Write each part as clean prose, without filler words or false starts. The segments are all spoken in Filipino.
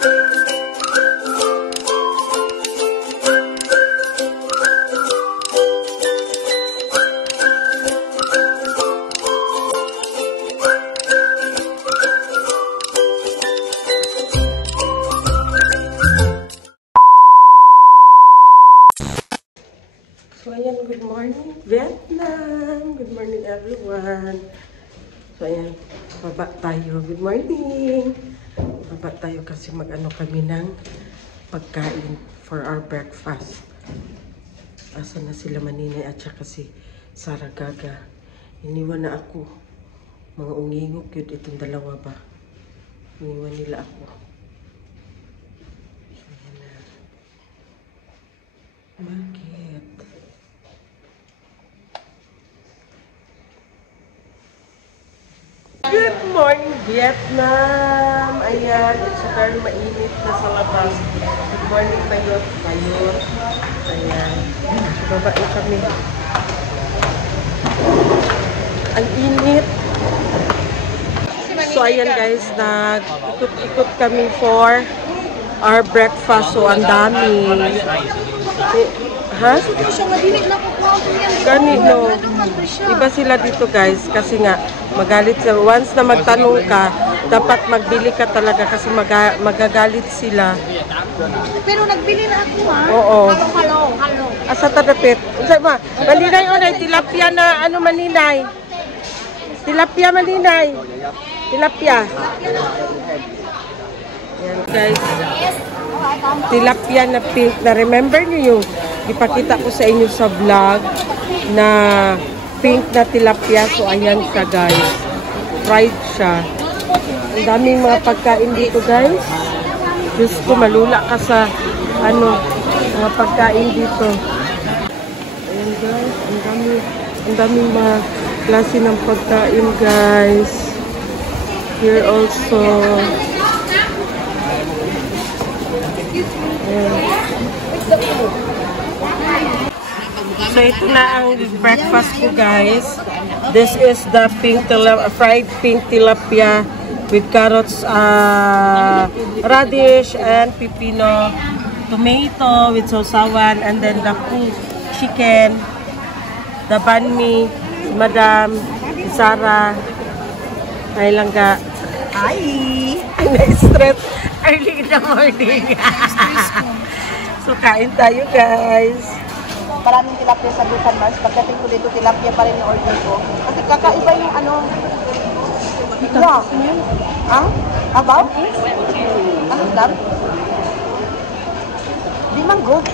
So, ayan, good morning, Vietnam! Good morning, everyone! So, ayan, baba tayo. Good morning! Baba tayo kasi mag-ano kami ng pagkain for our breakfast. Asa na sila Maninay at saka si Sarah Gaga. Iniwan na ako. Mga ungingok yun, itong dalawa ba? Iniwan nila ako. So, ayan na. Bakit? Good morning, Vietnam! Ayan, it's very mainit na sa labas. Good morning, Bayot. Bayot. Ayan. So, babae kami. Ang init. So, ayan guys, nag-ikot-ikot kami for our breakfast. So, ang dami. Ha? Ganito. Iba sila dito guys kasi nga magalit sila. Once na magtanong ka, dapat magbili ka talaga kasi magagalit sila. Pero nagbili na ako ha. Oo. Hello. Asa tadapit? Maninay onay, tilapia na ano Maninay? Tilapia Maninay. Tilapia. Yan guys. Tilapia na pink. Na remember niyo yung ipakita ko sa inyo sa vlog na pink na tilapia. So, ayan siya guys. Fried siya. Ang daming mga pagkain dito guys. Diyos ko, malula ka sa ano, mga pagkain dito. Ayan guys. Ang daming mga klase ng pagkain guys. Here also. Ayan. So, ito na ang breakfast ko, guys. This is the fried pink tilapia with carrots, radish, and pipino, tomato with sausawan, and then the chicken, the banh mi, Madam, Sarah, ay langga. Hi! Na-stress early in the morning. So, kain tayo, guys. Maraming tilapia sa Busan Mars. Pagdating ko dito, tilapia pa rin yung order ko. Kasi kakaiba yung ano. Yeah. Ang? Abaw? Ano dam? Di manggo.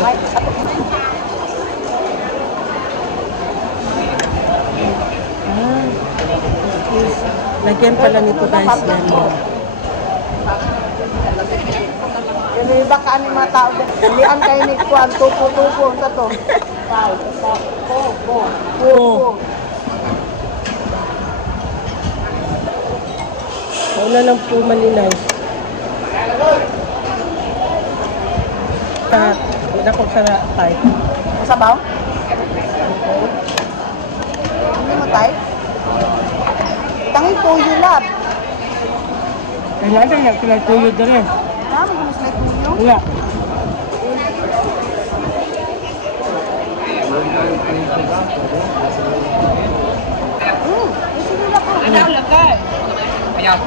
Ay, ato. Lagyan pala nito guys yan. Yung iba ka ang mga tao. Lian kayo ni Kuan. Tupo. Sa to. Tupo. Mauna lang po Maninay. Hindi ko sa type. Masabaw? Hindi mo type? Tangin tuyo lab. Kailangan na sila tuyo din eh. Mas may tuyo? Wala. Sige na po. Ada lagay. Ayaw.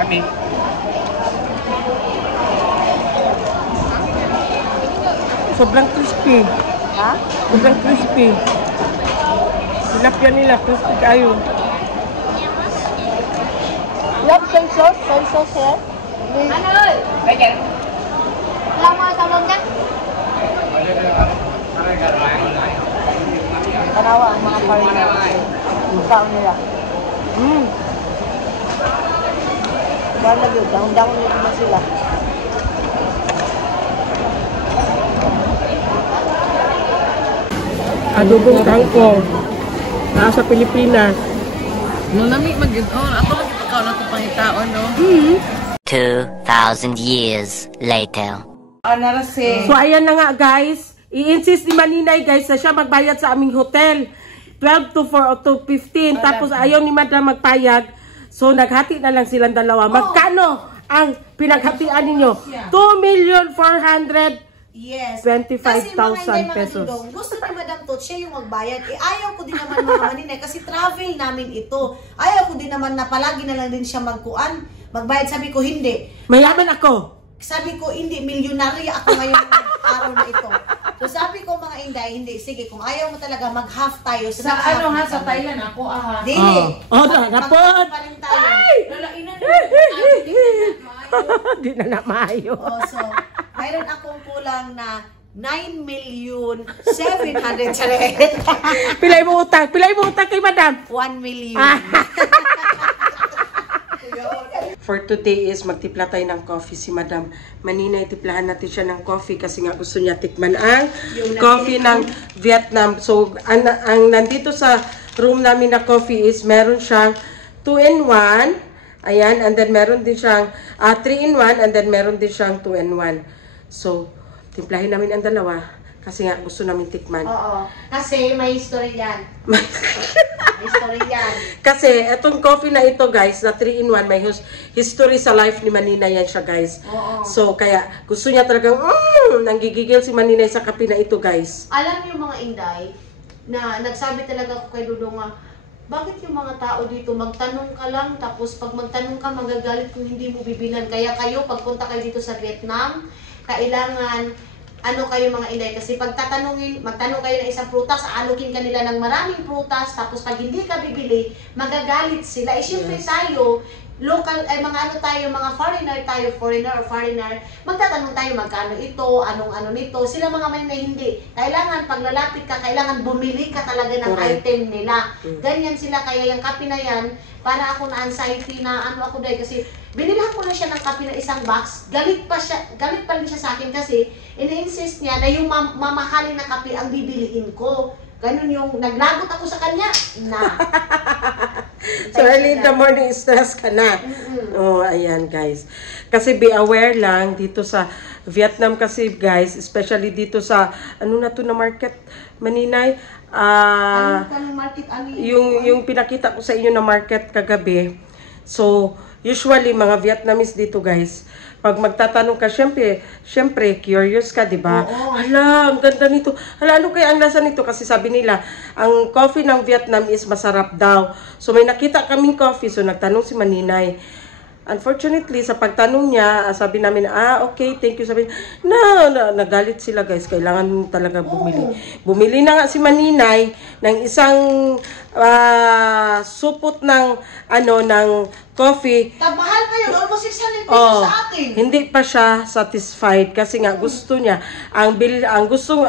Kami. Sobrang crispy. Ha? Sobrang crispy. Tilapia nila, crispy kayo. Love soy sauce? Soy sauce here? Anh ơi. Đây kìa. Long ơi, sao luôn nhá? Tanawa ang mga partner. Ikaw nila. Buwan na yun. Dahon-dahon nila naman sila. Adobong kangkong. Nasa Pilipinas. No nami mag-ikaw. Ato lang ikaw na ito pangitaon, no? 2,000 years later. So, ayan na nga guys. I-insist ni Maninay guys na siya magbayad sa aming hotel. 12 to 4 o to 15. Tapos ayaw ni madam magpayag. So naghati na lang silang dalawa. Magkano ang pinaghatian ninyo? 2,400,000 Yes. 25,000 Kasi mga pesos. Dudong, gusto ni Madam Tot, siya yung magbayad. Ayaw ko din naman mga maninay kasi travel namin ito. Ayaw ko din naman na palagi na lang din siya magbayad. Sabi ko, hindi. Mayaman ako. Sabi ko, hindi. Milyonarya ako ngayong araw na ito. So sabi ko, mga Inday, hindi. Sige, kung ayaw mo talaga, mag-half tayo. Sa ano ha, sa Thailand ako Dili. Napot. Pa rin tayo. Lalainan Di na na maayo. So, mayroon akong kulang na 9,700,000. Pilay mo utang kay madam. 1 million. For today is magtipla tayo ng coffee si Madam Maninay. Tiplahan natin siya ng coffee kasi nga gusto niya tikman ang coffee ng Vietnam. So, ang nandito sa room namin na coffee is meron siyang 2-in-1. Ayan, and then meron din siyang 3-in-1 and then meron din siyang 2-in-1. So, timplahin namin ang dalawa kasi nga gusto namin tikman. Oo. Kasi may history yan. May history yan. Kasi etong coffee na ito guys, na 3-in-1, may history sa life ni Maninay yan siya guys. Oo. So kaya gusto niya talagang nanggigigil si Maninay sa kape na ito guys. Alam niyo mga Inday, na nagsabi talaga ko kay Dudong, bakit yung mga tao dito, magtanong ka lang, tapos pag magtanong ka, magagalit kung hindi mo bibilan. Kaya kayo, pagpunta kayo dito sa Vietnam, kailangan, kayo mga Inday, kasi pag magtanong kayo ng isang prutas, aalukin ka nila ng maraming prutas, tapos pag hindi ka bibili, magagalit sila. Siyempre tayo, local, mga foreigner, magtatanong tayo magkano ito, anong nito. Sila mga may hindi. Kailangan, pag lalapit ka, kailangan bumili ka talaga ng item nila. Ganyan sila, kaya yung kape na yan, para ako na anxiety na ako dahil kasi binilhan ko na siya ng kape na isang box, galit pa rin siya sa akin kasi ini-insist niya na yung mamahalin na kape ang bibiliin ko. Ganun yung naglagot ako sa kanya. So early in the morning, stress ka na. Oh, ayan guys. Kasi be aware lang dito sa Vietnam kasi guys, especially dito sa na market, Maninay. Market, yung pinakita ko sa inyo na market kagabi. So, usually mga Vietnamese dito guys, pag magtatanong ka, syempre curious ka, di ba? Hala, ang ganda nito. Hala, ano kaya ang lasa nito? Kasi sabi nila, ang coffee ng Vietnam is masarap daw. So, may nakita kaming coffee. So, nagtanong si Maninay. Unfortunately, sa pagtanong niya, sabi namin, okay, thank you. Sabi nagalit sila guys. Kailangan talaga bumili. Bumili na nga si Maninay ng isang supot ng coffee. Mahal pa yun, almost 600 pesos sa atin. Hindi pa siya satisfied kasi nga gusto niya, ang gusto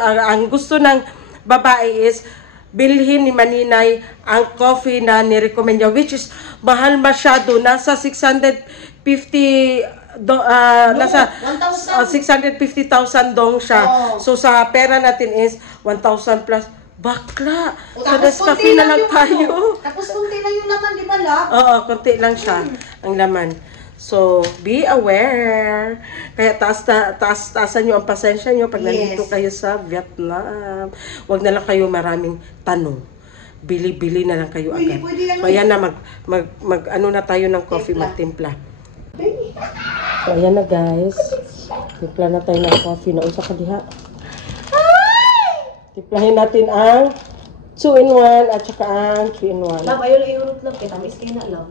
ng babae is bilhin ni Maninay ang coffee na ni-recommend niya, which is mahal masyado. Nasa 650,000 dong siya. So sa pera natin is 1,000 plus. Bakla! So Nescafe na lang tayo. Tapos konti lang yung laman, di ba love? Oo, konti lang siya ang laman. So, be aware. Kaya taasan nyo ang pasensya nyo pag nandito kayo sa Vietnam. Huwag na lang kayo maraming tanong. Bili-bili na lang kayo agad. So, ayan na, na tayo ng coffee, magtimpla. So, ayan na guys. Timpla na tayo ng coffee. Nausa ka diha. Timplahin natin ang 2-in-1 at saka ang 3-in-1. Love, ayaw lang yung root lang. Kita, miss kayo na, love.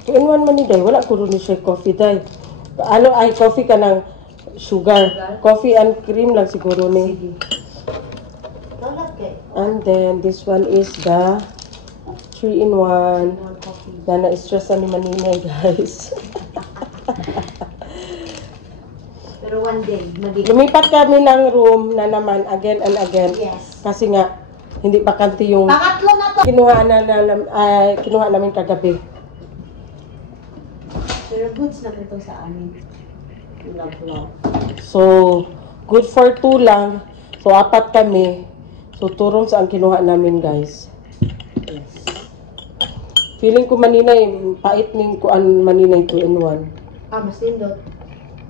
2-in-1 man ni day, wala ko rin siya coffee day. Coffee ka ng sugar. Coffee and cream lang siguro ni. And then this one is the 3-in-1 na na-stressan ni Maninay guys. Pero one day, lumipat kami ng room na naman again and again. Yes. Kasi nga, hindi bakante yung pangatlo na to. kinuha namin kagabi. Pero goods na ito sa amin. So, good for 2 lang. So, 4 kami. So, 2 rooms ang kinuha namin, guys. Yes. Feeling ko Maninay, pait ning kuan Maninay 2-in-1. Mas lindot.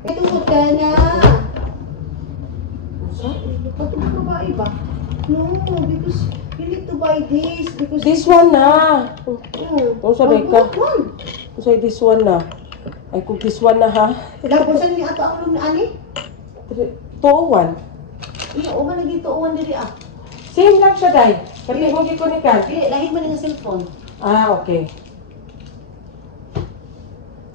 Tungkol ka na. Patungkol ka ba iba? No, because You need to buy this because This one na. Kung sa ka? One. Kung sa this one na. Ay, kung this one na ha. Tapos saan ni ato ang na ani? 201. Iya, o man lagi tuuan diri ah. Same lang siya, Day. Kasi mo gikunikan. Dili, lahi man nga cellphone. Ah, okay.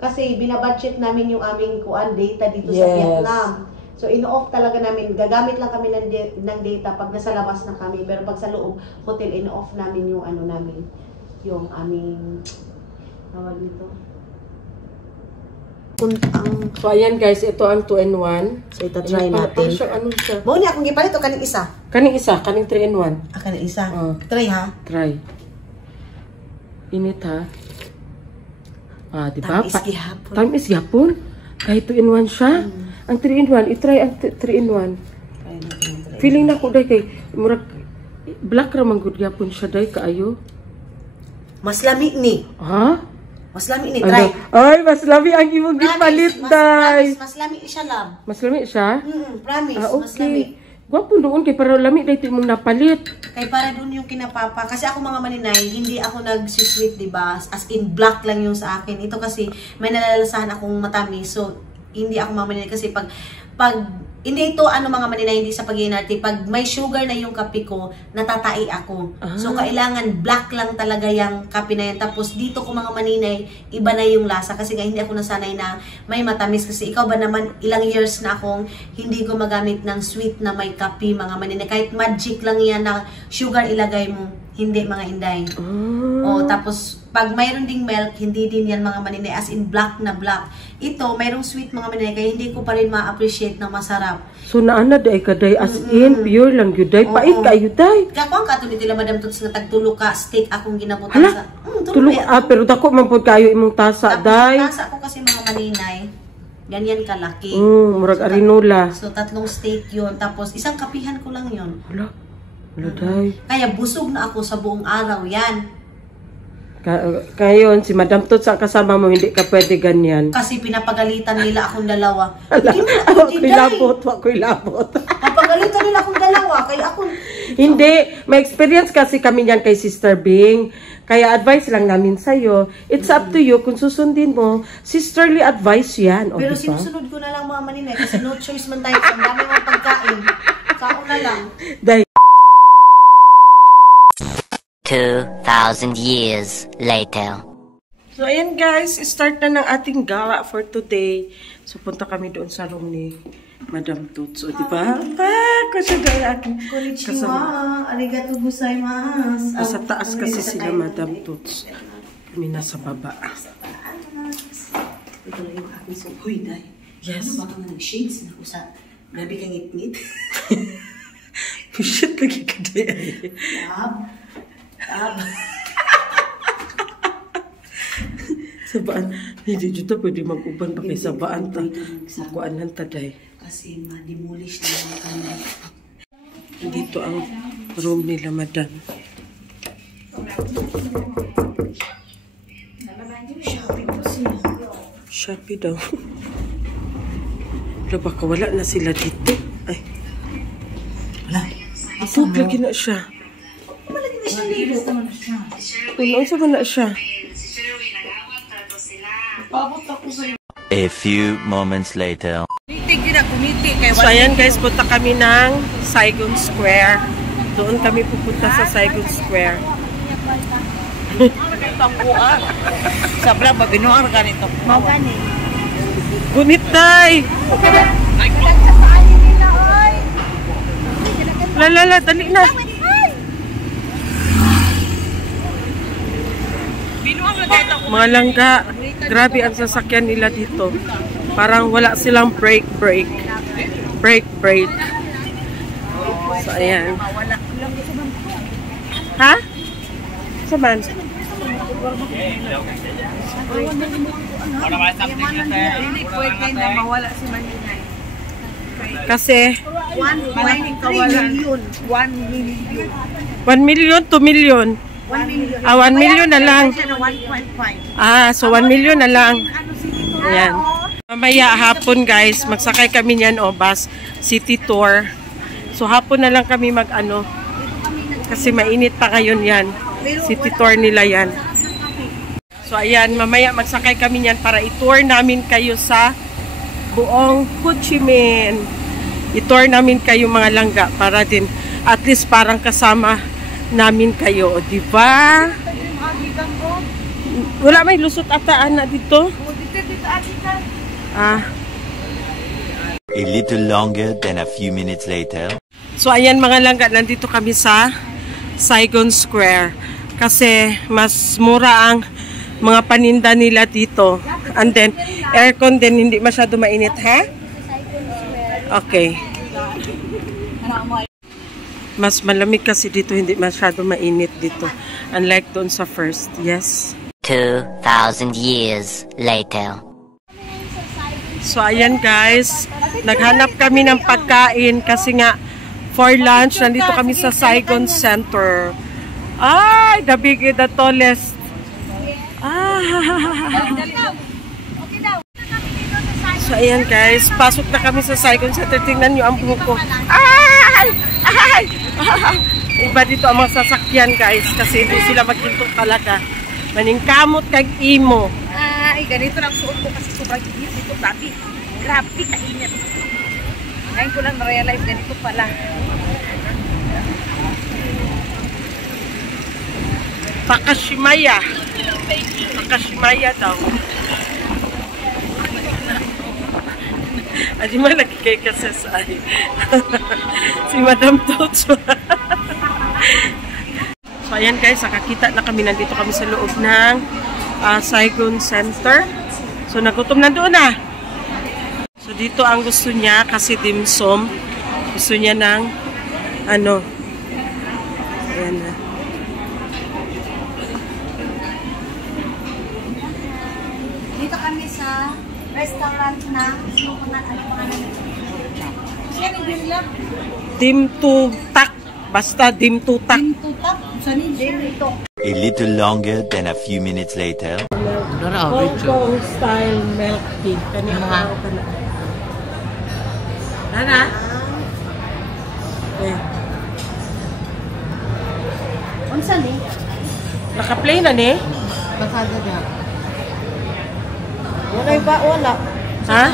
Kasi binabudget namin yung aming data dito sa Yes. Vietnam. So in-off talaga namin, gagamit lang kami ng data pag nasa labas na kami. Pero pag sa loob, hotel, in-off namin yung namin, yung aming, tawag nito. So, ayan guys, ito ang 2-in-1. So ito try natin. Ano siya? Mo ni akong gipalit o kaning isa? Kaning isa, kaning 3-in-1. Kaning isa. Oh. Try ha. Try. Init ha. Ah, di ba? Time is gihapon. Time is gihapon. Kahit 2-in-1 siya. Ang 3-in-1, i-try ang 3-in-1. Feeling na ko day kay murag black ra man gud gyapon siya day kaayo. Mas lami ni. Ha? Mas lami ni, try. Ay, mas lami ang imong gipalit day. Mas lami siya, love. Mas lami siya? Promise, Ah, mas lami. okay. Gwapo doon kay para lami day ti imong napalit. Kay para doon yung kinapapa. Kasi ako mga maninay, hindi ako nag-sweet, diba? As in, black lang yung sa akin. Ito kasi, may nalalasahan akong matamis. So, hindi ako mga maninay. Kasi pag hindi ito mga maninay, hindi sa pag-iinarte. Pag may sugar na yung kape ko, natatai ako. So, kailangan black lang talaga yung kape na yan. Tapos, dito ko mga maninay, iba na yung lasa. Kasi nga, hindi ako nasanay na may matamis. Kasi ikaw ba naman, ilang years na akong hindi ko magamit ng sweet na may kape, mga maninay. Kahit magic lang yan na sugar ilagay mo. Hindi, mga inday. Tapos, pag mayroon ding milk, hindi din yan mga maninay. As in, black na black. Ito, mayroong sweet mga maninay. Kaya hindi ko pa rin ma-appreciate ng masarap. So, naana day ka day as in, pure lang yun day. Pait kayo day. Kaya kung kato ni tila Madam Tuts nga tagtulo ka, steak akong ginabutan Hala, sa... tulog. Pero dako man po kayo imong tasa day. Tapos, tasa ko kasi mga maninay. Ganyan kalaki. Murag arinola. So, 3 steak yun. Tapos, isang kapihan ko lang yun. Hala, hala day. Kaya busog na ako sa buong araw yan. Kayon, si Madam Tot sa kasama mo, hindi ka pwede ganyan. Kasi pinapagalitan nila akong dalawa. Hala, Hindi mo ako'y labot, ako'y labot. Papagalitan nila akong dalawa. Kaya ako... Hindi, may experience kasi kami yan kay Sister Bing. Kaya advice lang namin sa'yo. It's up to you kung susundin mo. Sisterly advice yan. O, Pero diba? sinusunod ko na lang mga maninay kasi no choice man tayo. Ang dami mga pagkain. Kaon na lang. Dahil 2,000 years later. so, ayan guys, start na ng ating gala for today. So, punta kami doon sa room ni Madam Tuts. So, diba? Kasi dahil aking Konnichiwa. Arigato gozaimasu. Nasa taas kasi sila Madam Tuts. Kami nasa baba. Ito lang yung aking suhoy, day. Yes. Ano baka nga nag-shades na ko sa grabe kang ngit-ngit? Shit, lagi ka dahil. Sabaan, hindi dito pwede mag-uban pa kay sabaan ta. Makuanan ta day. Kasi ma-demolish na mga kanya. Dito ang room nila, Madam. Shopee daw. Wala baka wala na sila dito. Ay. Wala. Ito, lagi na siya. Puno sa na siya. A few moments later. So, ayan guys, punta kami ng Saigon Square. Doon kami pupunta sa Saigon Square. Sabra, babinuar ka nito. Gunit tay! Lalala, dali na! Mga langga, grabe ang sasakyan nila dito. Parang wala silang break. So, ayan. Ha? Saman? Hindi pwede na mawala si Maninay. Kasi 1 million. 1 million, 2 million. 1 million. 1 million na lang. Siya na 1.5. So 1 million na lang. Ayan. Mamaya hapon guys, magsakay kami niyan bus, city tour. So hapon na lang kami Kasi mainit pa ngayon yan. City tour nila yan. So ayan, mamaya magsakay kami yan para i-tour namin kayo sa buong Ho Chi Minh. I-tour namin kayo mga langga para din at least parang kasama namin kayo, di ba? Wala may lusot ataan na dito. Ah. A little longer than a few minutes later. So ayan mga langga, nandito kami sa Saigon Square kasi mas mura ang mga paninda nila dito. And then aircon din, hindi masyado mainit, ha? Okay. Mas malamig kasi dito, hindi masyado mainit dito. Unlike doon sa first. Yes. 2,000 years later. So ayan guys, naghanap kami ng pagkain kasi nga for lunch, nandito kami sa Saigon Center. Ay, the big, the tallest. Ah. So ayan guys, pasok na kami sa Saigon Center. Tingnan nyo ang buhok ko. Ay! Ay! Iba dito ang mga sasakyan guys kasi hindi sila maghinto talaga. Maningkamot kag imo. Ay, ganito lang suot ko kasi sobrang init dito, babi. Grabe, kainit. Ngayon ko lang na-realize, ganito pala. Takashimaya. Takashimaya daw. Adi mo nagkikay kasi sa ay. Si Madam Tots. So ayan guys, nakakita na kami. Nandito kami sa loob ng Saigon Center. So nagutom na doon na. So dito ang gusto niya kasi dim sum. Gusto niya ng ano. Ayan na. Dito kami sa restaurant na Dim tutak. Basta dim tutak. A little longer than a few minutes later. Hong Kong style milk tea. Kanina ka na. Nana? Eh. Unsa ni? Naka-play na ni? Basada na. Wala ba? Wala. Ha?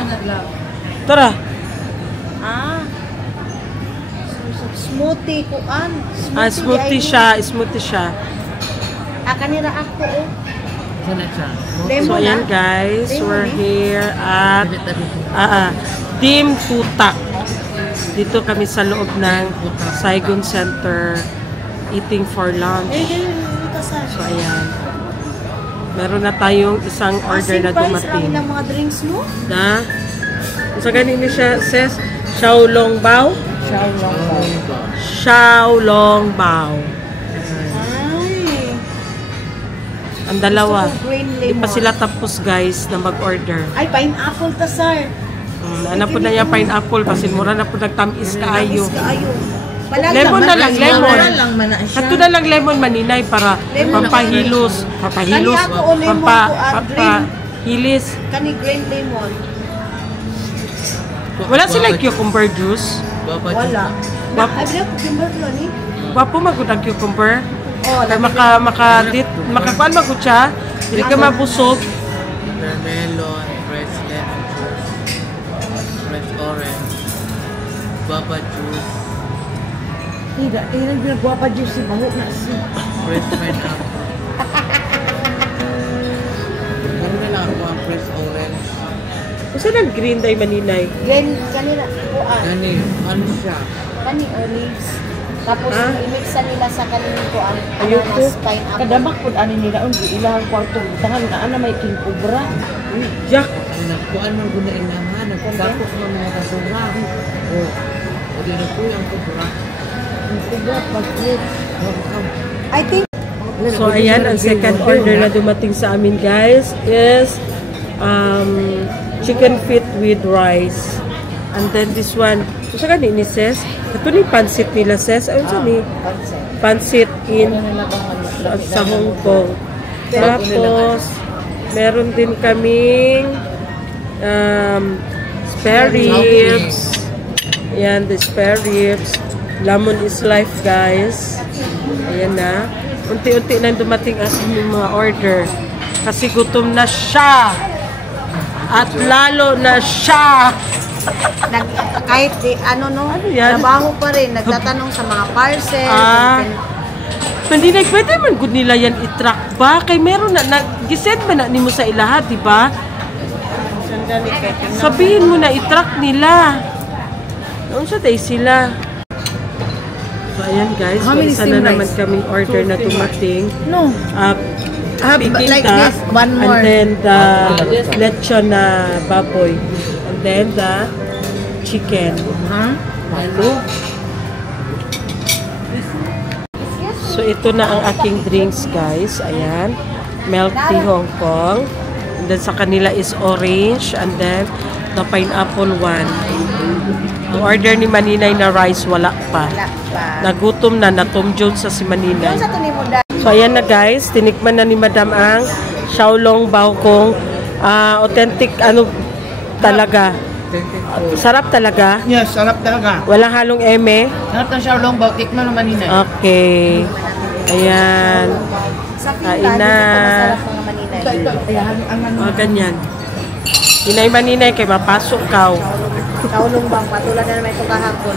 Tara. Ah. Smoothie kuan. Smoothie siya. Smoothie siya. Kanira ako oh. Sana siya. So ayan guys, we're here at Dim Tutak. Dito kami sa loob ng Saigon Center eating for lunch. So ayan. Meron na tayong isang order na dumating. Ng mga drinks no? Na? So ganito siya says Xiaolong Bao. Xiaolong Bao. Ay. Ang dalawa. Green Hindi pa lemon. sila tapos guys na mag-order. Ay, pineapple ta sir. Ano po na yung pineapple kasi mura na po nagtamis kaayo. Kaayo. Lemon na lang, lemon. lang man na siya. Kato na lang lemon maninay para pampahilos. Pampahilos. Kani ako o lemon ko, Pampahilis. Kani green lemon. Wala sila cucumber juice. Wala. Ay, bila ko timber ko ni. Wapo magod ang cucumber. Oh, Kaya makakuan magod siya. Hindi ka mabusog. Melon, fresh lemon juice, fresh orange, guava juice, Tidak, ginagawa pa juice si baho na si. fresh pineapple. Ano na lang ako ang fresh orange. Kasi nang green day maninay. Glen, kanina, kuan. Gani, ano siya? Kani olives. Tapos, Ah? i-mixa nila sa kanin kuan. Ayoko. Ananas, pineapple. Kadamak pud ani nila undi ilang kwarto tangan na ana may king cobra. Jack. Nagkuhan mo guna ilahan, nagkasakot mo mga kasura. O, hindi na po yung kubra. King cobra pag-flip. I think, So ayan, ang second order na dumating sa amin guys is chicken feet with rice. And then this one, so sa ni Ses, ito ni pansit nila Ses. Ayun sa ni pansit in sa Hong Kong. Tapos meron din kaming spare ribs. Yan, the spare ribs. Lemon is life guys. Ayan na. Unti-unti na dumating ang inyong mga order. Kasi gutom na siya. At lalo na siya. Kahit ano yan? trabaho pa rin, nagtatanong sa mga parcel. Hindi na pwede man good nila yan i-track ba? Kay meron na, gisend ba na nimo sa ilahat, di ba? Sabihin mo na i-track nila. Noon sa day sila. So, ayan guys. So, isa na naman kaming order na dumating. No. Like this, one more. And then the lechon na baboy. And then the chicken. Hello. So, ito na ang aking drinks, guys. Ayan. Milk tea Hong Kong. And then, sa kanila is orange. And then, the pineapple one. Ang order ni Maninay na rice, wala pa. Nagutom na, natumjol sa si Maninay. So, ayan na, guys. Tinikman na ni Madam ang Xiaolong Bao Kong. Authentic, talaga. Sarap talaga? Yes, sarap talaga. Walang halong eme? Sarap ng Xiaolong Bao. Tikman naman nila. Okay. Ayan. Kain na. Ganyan. Inay Maninay, kay mapasok ka. Xiaolong Bao, patulad na naman ito kahapon.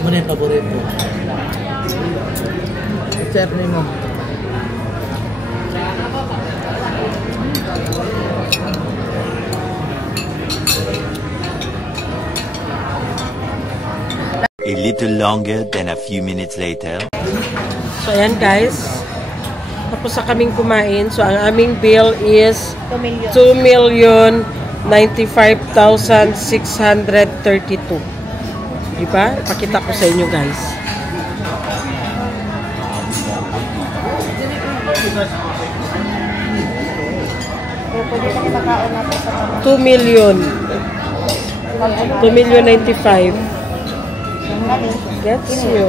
Ano yung paborito? Chef mo. A little longer than a few minutes later. So, ayan guys. Tapos sa kaming kumain. So, ang aming bill is 2,095,632. Diba? Ipakita ko sa inyo guys. $2 million. 2,095,000. Gets you.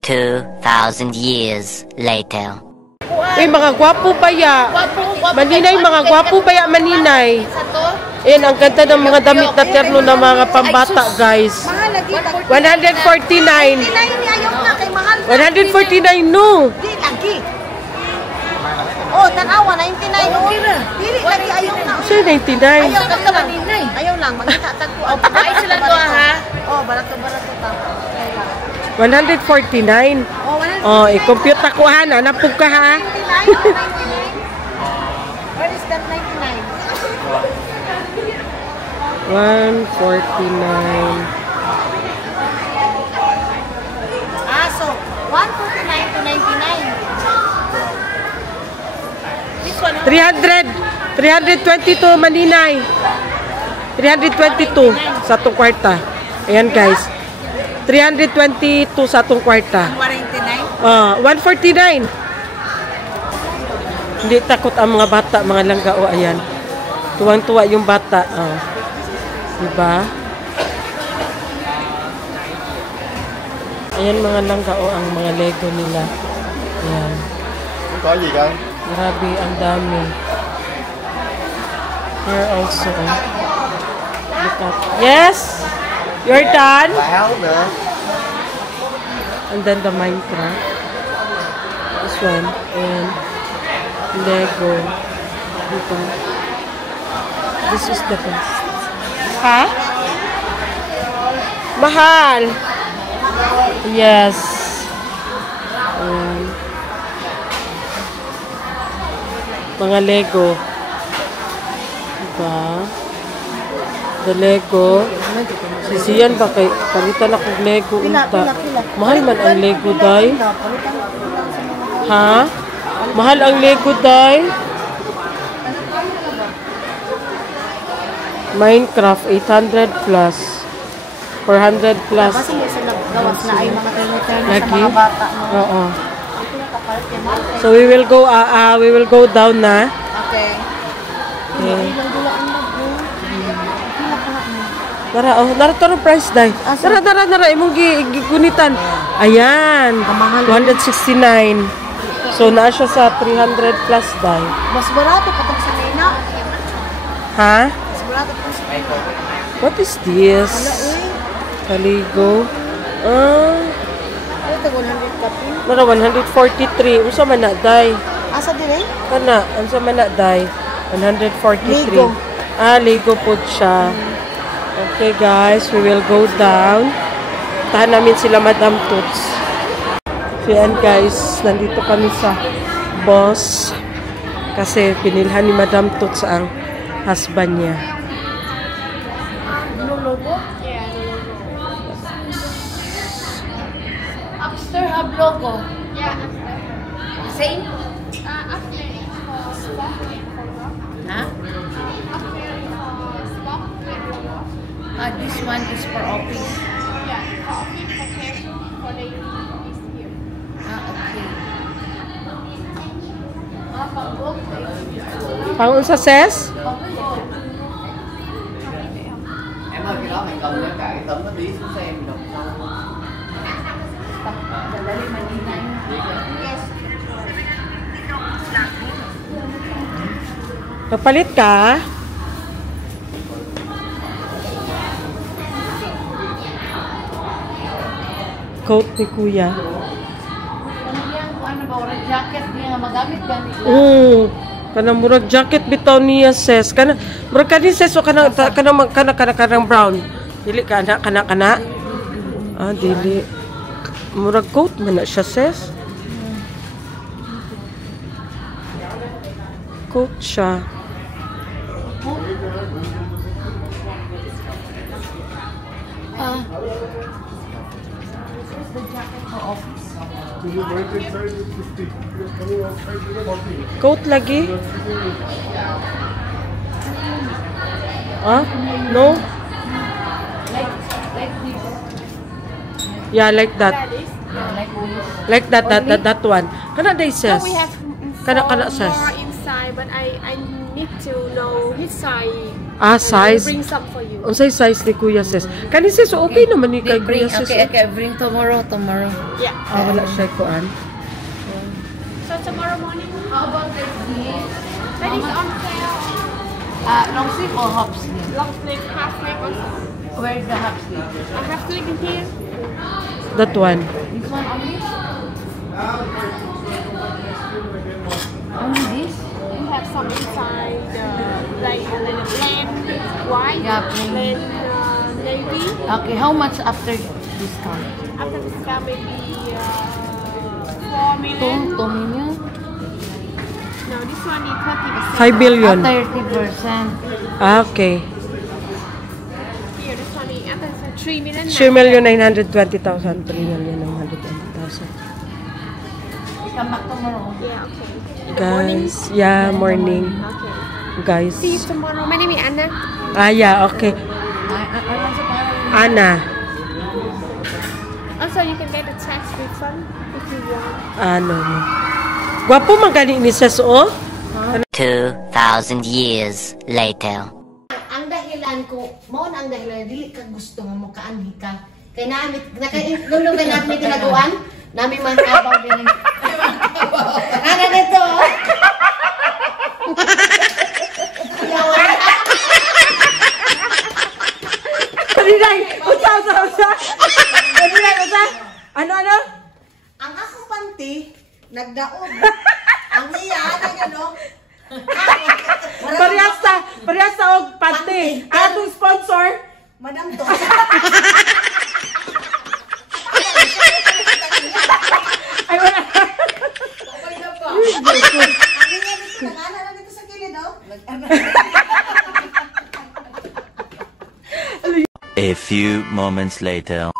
2,000 years later. Mga gwapo ba ya? Maninay, mga gwapo ba ya, Maninay? Ayan, ang ganda ng mga damit na terno ng mga pambata, guys. 149. 149, no? Di lagi. Oh, tanawa, 99. Dili lagi, ayaw na. Siya, 99. Ayaw lang. Ayaw lang, magtatag ko. Ay, sila to ha? Oh, barato-barato ta. 149. Oh, i-compute ako ha. Nanapog ka ha. 99. Where is that 99? 149. So 149 to 99. This one, 322, Maninay. 322 sa itong kwarta. Ayan guys. 322 sa itong kwarta. 149. Hindi takot ang mga bata, mga langgao. Ayan. Tuwang-tuwa yung bata. Diba? Ayan mga langgao ang mga Lego nila. Ayan. Grabe, ang dami. Here also. Look at. Yes! You're done? And then the Minecraft. This one. And Lego. Diba? This is the best. Ha? Mahal! Yes. Mga Lego. Diba? The Lego. Sisiyan ba kay palitan ako Lego unta. Mahal man ang Lego, day. Ha? Mahal ang Lego, day. Minecraft 800 plus. 400 plus. Kasi sa naggawas na ay mga trainer sa Lagi? mga bata. No? Oo. So we will go down na. Okay. Okay. Nara, nara to price day. Nara, imong gigunitan. Ayan, 269. So naa siya sa 300 plus day. Mas barato pa tong sa Nena. Ha? Mas barato pa sa Nena. What is this? Kaligo. Ito 100 kapi. Nara 143. Unsa man na day? Asa dire? Kana, unsa man na day? 143. Lego. Lego po siya. Okay guys, we will go down. Tahan namin sila Madam Toots. So yan guys, nandito kami sa boss. Kasi pinilhan ni Madam Toots ang husband niya. No logo? Yeah, no logo. Upstairs have logo. Yeah, upstairs. Same? Upstairs is for stock and for rock. Ha? Upstairs is for stock and for rock. This one is for office. Yeah, for office, for casual, for the uniform is here. Okay. For book, Pangun sa ses? Em ơi, cái đó mày cầm lên cả cái tấm nó tí xuống xe mình đọc sau. Nagpalit ka? Coat ni Kuya. Ano ba, orange jacket niya magamit ganit lang. Kanang murag jacket bitaw niya ses. Kana murag kani ses o kana brown. Dili kana. Dili. Murag coat man na siya ses. Coat siya. Coat lagi? No? Yeah, like that. Like that one. Kana day says. Kana says. More inside, but I need to know his size. Size. Bring some for you. Unsay size ni Kuya says. Kani says okay naman ni kay Kuya says. Okay, bring tomorrow. Yeah. Wala siya kuan. So tomorrow morning, How about this? that is on sale. Long sleeve or half sleeve? Long sleeve, half sleeve also. Where is the half sleeve? I have sleeve in here. That one. This one only? Only this? We have some inside, like a little plain white, Yeah, plain. navy. Okay, how much after discount? After discount, maybe 4 million. 2 million? No, this one is 30%. 5 billion. 30%. Okay. Here, this one is after 3 million. 3,920,000. 3,920,000. Come back tomorrow. Yeah, okay. Guys, yeah, morning. Okay. Guys. See you tomorrow. My name is Anna. Yeah, okay. Ana. Also, you can get a tax refund if you want. Ano mo? Gwapo man gani ni Ses, oh? 2,000 years later. Ang dahilan ko, mao na ang dahilan, dili ka gusto nga mo kaanhi ka. Kay namin, nulong ba namin tinaguan? Namin man kabaw din. Ano dito? Paniday! Usa! Paniday! Ano? Ang akong panty, nagdaog. Ang iya, ano? Parehas sa og pante. Atong sponsor. Madam to. Ay, wala. Ang iya dito, nangana na A few moments later.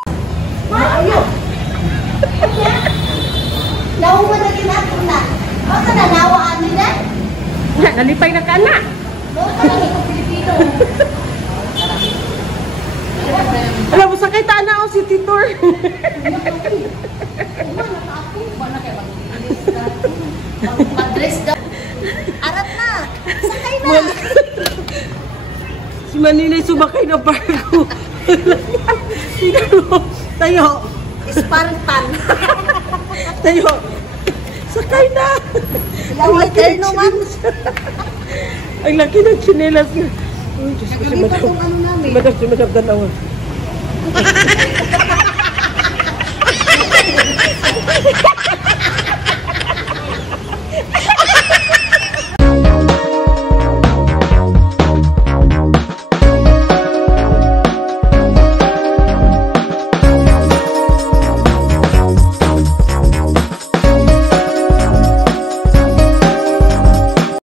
Nawa mo na ginato na. Baka na nawaan nila. Nga, nalipay na ka na. Doon ka lang ito Pilipino. Alam mo, sakay tanaw si Titor. Mag-dress daw. Arat na. Sakay na. Si Maninay sumakay na barko. Tayo. Spartan. Tayo. Sakay na. Ang laki ng chinelas. Ang laki ng chinelas niya. Uy, Diyos ko, si Madam. Si Madam Danawa.